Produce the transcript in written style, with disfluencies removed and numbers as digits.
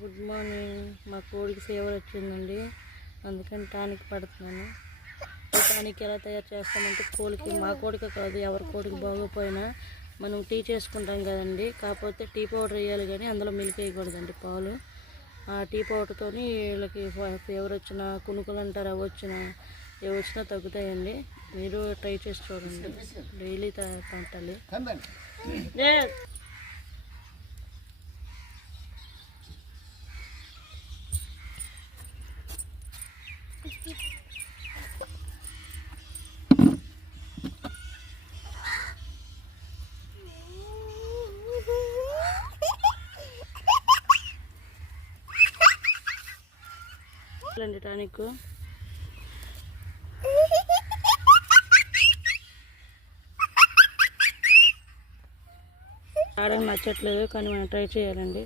Good morning. మా కోడికి fever వచ్చిందండి, అందుకని టానిక్ పడుతున్నాను. ఈ టానిక్ ఎలా తయారు చేస్తామంటే కోడికి, మా కోడికి కాదు ఎవరి కోడికి బాగోపోయినా మనం టీ చేసుకుంటాం కదండి, కాకపోతే టీ పౌడర్ వేయాలి కానీ అందులో మిల్క్ వేయకూడదండి, పాలు. ఆ టీ పౌడర్తో వీళ్ళకి ఫీవర్ వచ్చినా, కునుకులు అంటారు, అవి వచ్చినా ఏవి వచ్చినా తగ్గుతాయండి. మీరు ట్రై చేసి చూడండి, డైలీ తాగాలి. టానిక్ ఆడడం నచ్చట్లేదు కానీ మనం ట్రై చేయాలండి.